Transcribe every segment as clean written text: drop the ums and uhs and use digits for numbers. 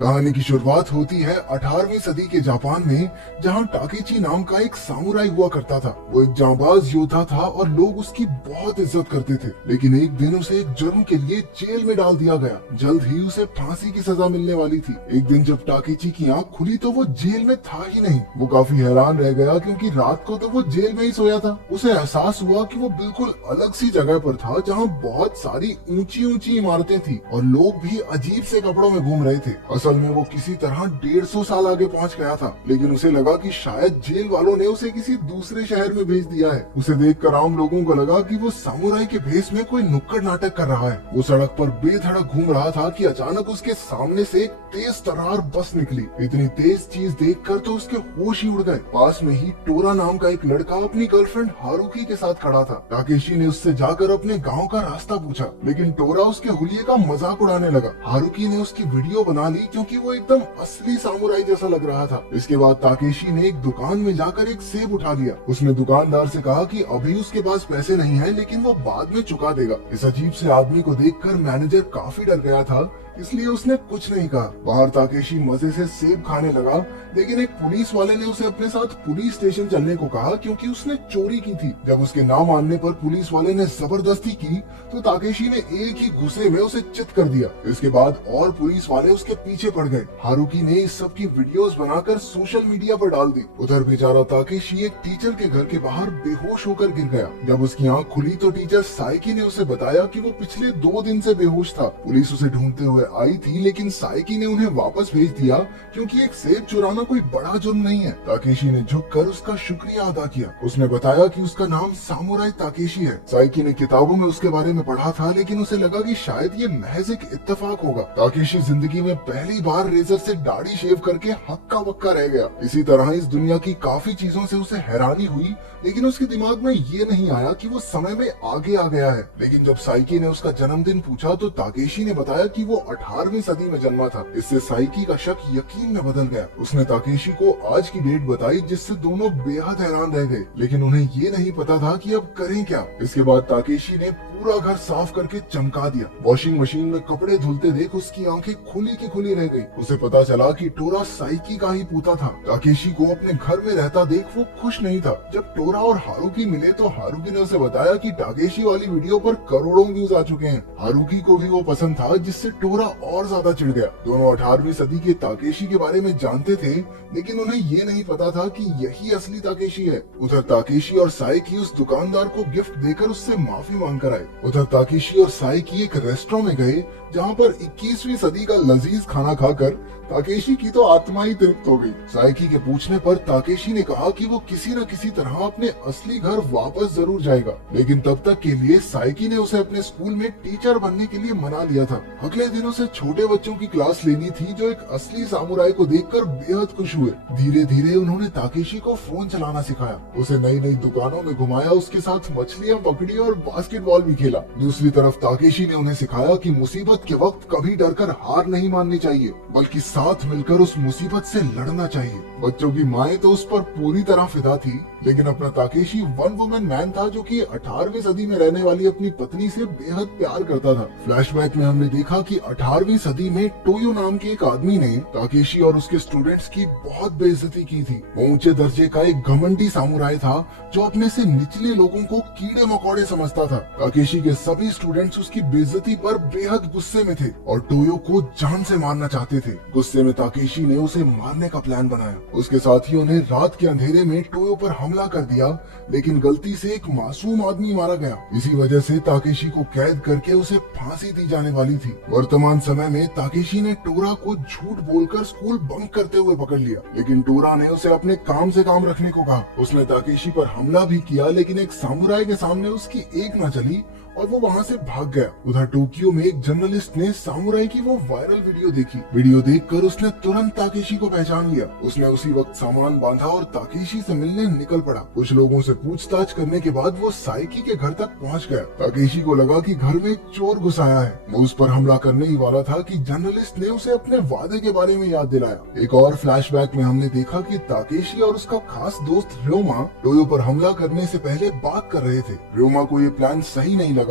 कहानी की शुरुआत होती है 18वीं सदी के जापान में, जहां टाकेची नाम का एक सामुराई हुआ करता था। वो एक जांबाज योद्धा था और लोग उसकी बहुत इज्जत करते थे। लेकिन एक दिन उसे एक जुर्म के लिए जेल में डाल दिया गया। जल्द ही उसे फांसी की सजा मिलने वाली थी। एक दिन जब टाकेची की आंख खुली तो वो जेल में था ही नहीं। वो काफी हैरान रह गया क्योंकि रात को तो वो जेल में ही सोया था। उसे एहसास हुआ कि वो बिल्कुल अलग सी जगह पर था, जहाँ बहुत सारी ऊंची ऊंची इमारतें थी और लोग भी अजीब से कपड़ों में घूम रहे थे। असल में वो किसी तरह 150 साल आगे पहुंच गया था, लेकिन उसे लगा कि शायद जेल वालों ने उसे किसी दूसरे शहर में भेज दिया है। उसे देखकर आम लोगों को लगा कि वो सामुराई के भेष में कोई नुक्कड़ नाटक कर रहा है। वो सड़क पर बेधड़क घूम रहा था कि अचानक उसके सामने से एक तेज तर्रार बस निकली। इतनी तेज चीज देखकर तो उसके होश ही उड़ गए। पास में ही टोरा नाम का एक लड़का अपनी गर्लफ्रेंड हारुकी के साथ खड़ा था। ताकेशी ने उससे जाकर अपने गाँव का रास्ता पूछा, लेकिन टोरा उसके हुलिये का मजाक उड़ाने लगा। हारुकी ने उसकी वीडियो बना ली क्योंकि वो एकदम असली सामुराई जैसा लग रहा था। इसके बाद ताकेशी ने एक दुकान में जाकर एक सेब उठा लिया। उसने दुकानदार से कहा कि अभी उसके पास पैसे नहीं है, लेकिन वो बाद में चुका देगा। इस अजीब से आदमी को देखकर मैनेजर काफी डर गया था, इसलिए उसने कुछ नहीं कहा। बाहर ताकेशी मजे से सेब खाने लगा, लेकिन एक पुलिस वाले ने उसे अपने साथ पुलिस स्टेशन चलने को कहा क्योंकि उसने चोरी की थी। जब उसके ना मानने पर पुलिस वाले ने जबरदस्ती की तो ताकेशी ने एक ही गुस्से में उसे चित कर दिया। इसके बाद और पुलिस वाले उसके पीछे पड़ गए। हारुकी ने इस सब की वीडियोस बनाकर सोशल मीडिया पर डाल दी। उधर बेचारा ताकेशी एक टीचर के घर के बाहर बेहोश होकर गिर गया। जब उसकी आंख खुली तो टीचर साइकी ने उसे बताया कि वो पिछले 2 दिन से बेहोश था। पुलिस उसे ढूंढते हुए आई थी, लेकिन साइकी ने उन्हें वापस भेज दिया क्योंकि एक सेब चुराना कोई बड़ा जुर्म नहीं है। ताकेशी ने झुककर उसका शुक्रिया अदा किया। उसने बताया कि उसका नाम सामुराई ताकेशी है। साइकी ने किताबों में उसके बारे में पढ़ा था, लेकिन उसे लगा कि शायद ये महज एक इत्तेफाक होगा। ताकेशी जिंदगी में पहली बार रेजर से दाढ़ी शेव करके हक्का बक्का रह गया। इसी तरह इस दुनिया की काफी चीजों से उसे हैरानी हुई, लेकिन उसके दिमाग में ये नहीं आया कि वो समय में आगे आ गया है। लेकिन जब साइकी ने उसका जन्मदिन पूछा तो ताकेशी ने बताया कि वो 18वीं सदी में जन्मा था। इससे साइकी का शक यकीन में बदल गया। उसने ताकेशी को आज की डेट बताई, जिससे दोनों बेहद हैरान रह गए, लेकिन उन्हें ये नहीं पता था कि अब करें क्या। इसके बाद ताकेशी ने पूरा घर साफ करके चमका दिया। वॉशिंग मशीन में कपड़े धुलते देख उसकी आंखें खुली की खुली रह गई। उसे पता चला कि टोरा साइकी का ही पूता था। ताकेशी को अपने घर में रहता देख वो खुश नहीं था। जब टोरा और हारुकी मिले तो हारुकी ने उसे बताया कि ताकेशी वाली वीडियो पर करोड़ों व्यूज आ चुके हैं। हारुकी को भी वो पसंद था, जिससे टोरा और ज्यादा चिढ़ गया। दोनों 18वीं सदी के ताकेशी के बारे में जानते थे, लेकिन उन्हें ये नहीं पता था कि यही असली ताकेशी है। उधर ताकेशी और साइकी उस दुकानदार को गिफ्ट देकर उससे माफी मांग कर आए। उधर ताकेशी और साइकी एक रेस्टोरेंट में गए, जहाँ पर 21वीं सदी का लजीज खाना खाकर ताकेशी की तो आत्मा ही तृप्त हो गई। साइकी के पूछने पर ताकेशी ने कहा कि वो किसी न किसी तरह अपने असली घर वापस जरूर जाएगा, लेकिन तब तक के लिए साइकी ने उसे अपने स्कूल में टीचर बनने के लिए मना लिया था। अगले दिन उसे छोटे बच्चों की क्लास लेनी थी, जो एक असली सामुराई को देखकर बेहद खुश हुए। धीरे धीरे उन्होंने ताकेशी को फोन चलाना सिखाया, उसे नई नई दुकानों में घुमाया, उसके साथ मछलियाँ पकड़ी और बास्केटबॉल भी खेला। दूसरी तरफ ताकेशी ने उन्हें सिखाया कि मुसीबत के वक्त कभी डरकर हार नहीं माननी चाहिए, बल्कि साथ मिलकर उस मुसीबत से लड़ना चाहिए। बच्चों की माएँ तो उस पर पूरी तरह फिदा थी, लेकिन अपना ताकेशी वन वुमन मैन था, जो कि 18वीं सदी में रहने वाली अपनी पत्नी से बेहद प्यार करता था। फ्लैशबैक में हमने देखा कि 18वीं सदी में टोयो नाम के एक आदमी ने ताकेशी और उसके स्टूडेंट्स की बहुत बेइज्जती की थी। वो ऊंचे दर्जे का एक घमंडी सामुराई था, जो अपने से निचले लोगों को कीड़े मकोड़े समझता था। ताकेशी के सभी स्टूडेंट्स उसकी बेइज्जती पर बेहद गुस्से में थे और टोयो को जान से मारना चाहते थे। गुस्से में ताकेशी ने उसे मारने का प्लान बनाया। उसके साथियों ने रात के अंधेरे में टोयो पर हमला कर दिया, लेकिन गलती से एक मासूम आदमी मारा गया। इसी वजह से ताकेशी को कैद करके उसे फांसी दी जाने वाली थी। वर्तमान समय में ताकेशी ने टोरा को झूठ बोलकर स्कूल बंक करते हुए पकड़ लिया, लेकिन टोरा ने उसे अपने काम से काम रखने को कहा। उसने ताकेशी पर हमला भी किया, लेकिन एक सामुराई के सामने उसकी एक न चली और वो वहाँ से भाग गया। उधर टोक्यो में एक जर्नलिस्ट ने सामुराई की वो वायरल वीडियो देखी। वीडियो देखकर उसने तुरंत ताकेशी को पहचान लिया। उसने उसी वक्त सामान बांधा और ताकेशी से मिलने निकल पड़ा। कुछ लोगों से पूछताछ करने के बाद वो साइकी के घर तक पहुँच गया। ताकेशी को लगा कि घर में एक चोर घुस आया है। वो उस पर हमला करने ही वाला था कि जर्नलिस्ट ने उसे अपने वादे के बारे में याद दिलाया। एक और फ्लैशबैक में हमने देखा कि ताकेशी और उसका खास दोस्त रोमा टोयो पर हमला करने से पहले बात कर रहे थे। रोमा को ये प्लान सही नहीं लगा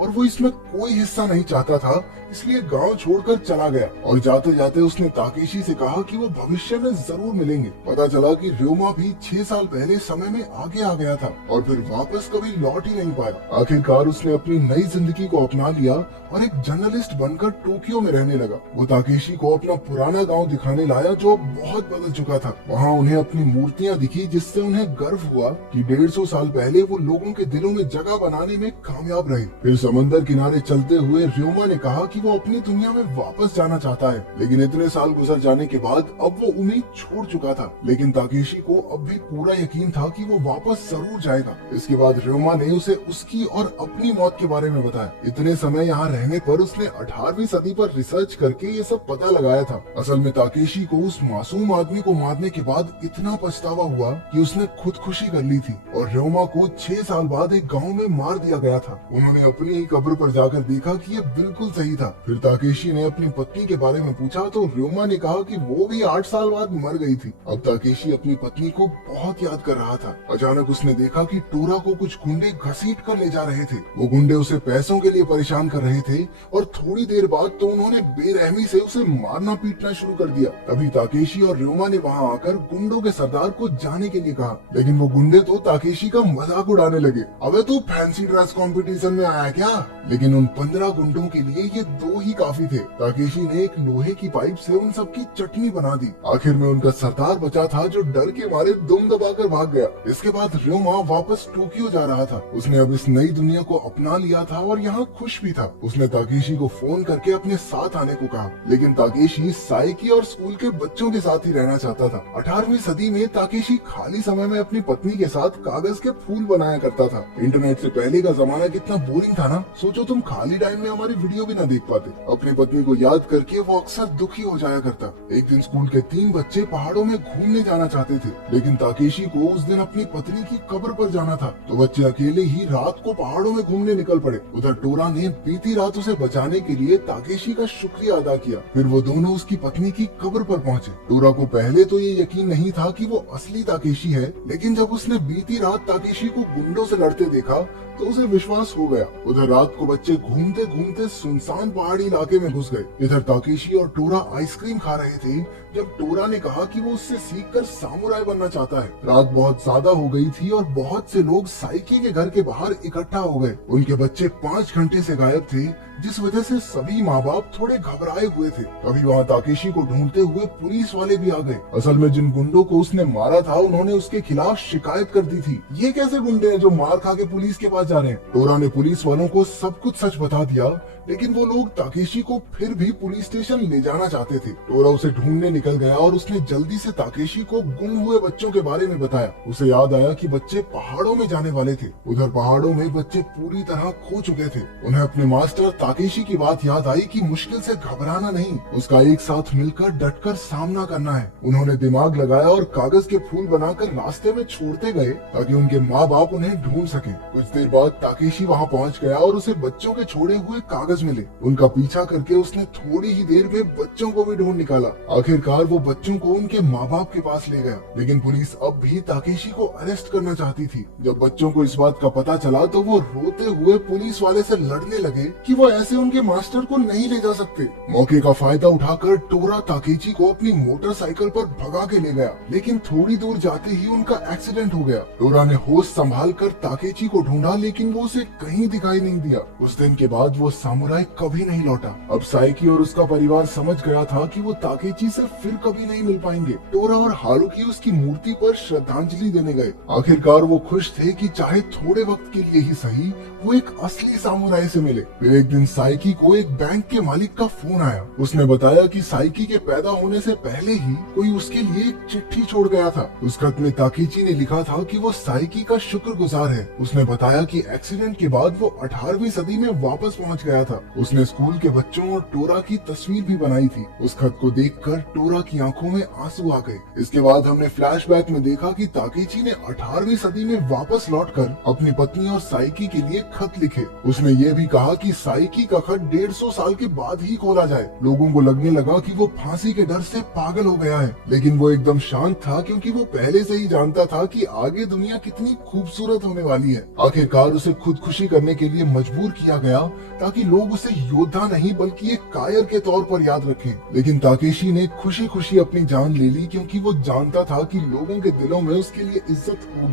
और वो इसमें कोई हिस्सा नहीं चाहता था, इसलिए गांव छोड़कर चला गया। और जाते जाते उसने ताकेशी से कहा कि वो भविष्य में जरूर मिलेंगे। पता चला कि र्योमा भी 6 साल पहले समय में आगे आ गया था और फिर वापस कभी लौट ही नहीं पाया। आखिरकार उसने अपनी नई जिंदगी को अपना लिया और एक जर्नलिस्ट बनकर टोक्यो में रहने लगा। वो ताकेशी को अपना पुराना गांव दिखाने लाया जो बहुत बदल चुका था। वहाँ उन्हें अपनी मूर्तियाँ दिखी जिससे उन्हें गर्व हुआ कि 150 साल पहले वो लोगों के दिलों में जगह बनाने में कामयाब रहे। फिर समंदर किनारे चलते हुए र्योमा ने कहा कि वो अपनी दुनिया में वापस जाना चाहता है, लेकिन इतने साल गुजर जाने के बाद अब वो उम्मीद छोड़ चुका था। लेकिन ताकेशी को अब भी पूरा यकीन था कि वो वापस जरूर जाएगा। इसके बाद र्योमा ने उसे उसकी और अपनी मौत के बारे में बताया। इतने समय यहाँ रहने पर उसने 18वीं सदी पर रिसर्च करके ये सब पता लगाया था। असल में ताकेशी को उस मासूम आदमी को मारने के बाद इतना पछतावा हुआ कि उसने खुदकुशी कर ली थी और र्योमा को 6 साल बाद एक गांव में मार दिया गया था। उन्होंने अपनी ही कब्र पर जाकर देखा कि ये बिल्कुल सही था। फिर ताकेशी ने अपनी पत्नी के बारे में पूछा तो र्योमा ने कहा कि वो भी 8 साल बाद मर गई थी। अब ताकेशी अपनी पत्नी को बहुत याद कर रहा था। अचानक उसने देखा कि टोरा को कुछ गुंडे घसीट कर ले जा रहे थे। वो गुंडे उसे पैसों के लिए परेशान कर रहे थे और थोड़ी देर बाद तो उन्होंने बेरहमी से उसे मारना पीटना शुरू कर दिया। तभी ताकेशी और र्योमा ने वहाँ आकर गुंडों के सरदार को जाने के लिए कहा, लेकिन वो गुंडे तो ताकेशी का मजाक उड़ाने लगे। अबे तू फैंसी ड्रेस कंपटीशन में आया क्या? लेकिन उन 15 गुंडों के लिए ये 2 ही काफी थे। ताकेशी ने एक लोहे की पाइप से उन सबकी चटनी बना दी। आखिर में उनका सरदार बचा था जो डर के मारे दुम दबाकर भाग गया। इसके बाद र्योमा वापस टोक्यो जा रहा था। उसने अब इस नई दुनिया को अपना लिया था और यहाँ खुश भी था। उसने ताकेशी को फोन करके अपने साथ आने को कहा, लेकिन ताकेशी साइकी और स्कूल के बच्चों के साथ ही रहना चाहता था। 18वीं सदी में ताकेशी खाली समय में अपनी पत्नी के साथ कागज के फूल बनाया करता था। इंटरनेट से पहले का जमाना कितना बोरिंग था ना। सोचो तुम खाली टाइम में हमारी वीडियो भी न देख पाते। अपनी पत्नी को याद करके वो अक्सर दुखी हो जाया करता। एक दिन स्कूल के 3 बच्चे पहाड़ों में घूमने जाना चाहते थे, लेकिन ताकेशी को उस दिन अपनी पत्नी की कब्र पर जाना था, तो बच्चे अकेले ही रात को पहाड़ों में घूमने निकल पड़े। उधर टोरा ने बीती रात उसे बचाने के लिए ताकेशी का शुक्रिया अदा किया। फिर वो दोनों उसकी पत्नी की कब्र पर पहुंचे। टोरा को पहले तो ये यकीन नहीं था कि वो असली ताकेशी है, लेकिन जब उसने बीती रात ताकेशी को गुंडों से लड़ते देखा तो उसे विश्वास हो गया। उधर रात को बच्चे घूमते घूमते सुनसान पहाड़ी इलाके में घुस गए। इधर ताकेशी और टोरा आइसक्रीम खा रहे थे जब टोरा ने कहा कि वो उससे सीखकर सामुराई बनना चाहता है। रात बहुत ज्यादा हो गई थी और बहुत से लोग साइकी के घर के बाहर इकट्ठा हो गए। उनके बच्चे 5 घंटे से गायब थे, जिस वजह से सभी माँ बाप थोड़े घबराए हुए थे। तभी वहाँ ताकेशी को ढूंढते हुए पुलिस वाले भी आ गए। असल में जिन गुंडों को उसने मारा था उन्होंने उसके खिलाफ शिकायत कर दी थी। ये कैसे गुंडे हैं जो मार खा के पुलिस के पास जा रहे हैं? टोरा ने पुलिस वालों को सब कुछ सच बता दिया, लेकिन वो लोग ताकेशी को फिर भी पुलिस स्टेशन ले जाना चाहते थे। टोरा उसे ढूंढने निकल गया और उसने जल्दी से ताकेशी को गुम हुए बच्चों के बारे में बताया। उसे याद आया कि बच्चे पहाड़ों में जाने वाले थे। उधर पहाड़ों में बच्चे पूरी तरह खो चुके थे। उन्हें अपने मास्टर ताकेशी की बात याद आई कि मुश्किल से घबराना नहीं, उसका एक साथ मिलकर डटकर सामना करना है। उन्होंने दिमाग लगाया और कागज के फूल बनाकर रास्ते में छोड़ते गए ताकि उनके माँ बाप उन्हें ढूंढ सके। कुछ देर बाद ताकेशी वहाँ पहुँच गया और उसे बच्चों के छोड़े हुए कागज मिले। उनका पीछा करके उसने थोड़ी ही देर में बच्चों को भी ढूंढ निकाला। आखिरकार वो बच्चों को उनके माँ बाप के पास ले गया, लेकिन पुलिस अब भी ताकेशी को अरेस्ट करना चाहती थी। जब बच्चों को इस बात का पता चला तो वो रोते हुए पुलिस वाले से लड़ने लगे कि वो ऐसे उनके मास्टर को नहीं ले जा सकते। मौके का फायदा उठाकर टोरा ताकेची को अपनी मोटरसाइकिल पर भगा के ले गया, लेकिन थोड़ी दूर जाते ही उनका एक्सीडेंट हो गया। टोरा ने होश संभाल कर ताकेची को ढूंढा, लेकिन वो उसे कहीं दिखाई नहीं दिया। उस दिन के बाद वो सामुराई कभी नहीं लौटा। अब साइकी और उसका परिवार समझ गया था कि वो ताकेची से फिर कभी नहीं मिल पाएंगे। टोरा और हारुकी उसकी मूर्ति पर श्रद्धांजलि देने गए। आखिरकार वो खुश थे कि चाहे थोड़े वक्त के लिए ही सही वो एक असली सामुराई से मिले। फिर एक दिन साइकी को एक बैंक के मालिक का फोन आया। उसने बताया कि साइकी के पैदा होने से पहले ही कोई उसके लिए एक चिट्ठी छोड़ गया था। उस खत में ताकेची ने लिखा था कि वो साइकी का शुक्रगुजार है। उसने बताया कि एक्सीडेंट के बाद वो 18वीं सदी में वापस पहुंच गया था था। उसने स्कूल के बच्चों और टोरा की तस्वीर भी बनाई थी। उस खत को देखकर टोरा की आंखों में आंसू आ गए। इसके बाद हमने फ्लैशबैक में देखा कि ताकेची ने 18वीं सदी में वापस लौटकर अपनी पत्नी और साइकी के लिए खत लिखे। उसने ये भी कहा कि साइकी का खत 150 साल के बाद ही खोला जाए। लोगों को लगने लगा कि वो फांसी के डर से पागल हो गया है, लेकिन वो एकदम शांत था क्योंकि वो पहले से ही जानता था कि आगे दुनिया कितनी खूबसूरत होने वाली है। आखिरकार उसे खुदकुशी करने के लिए मजबूर किया गया ताकि लोग उसे योद्धा नहीं बल्कि एक कायर के तौर पर याद रखें। लेकिन ताकेशी ने खुशी खुशी अपनी जान ले ली क्योंकि वो जानता था कि लोगों के दिलों में उसके लिए इज्जत होगी।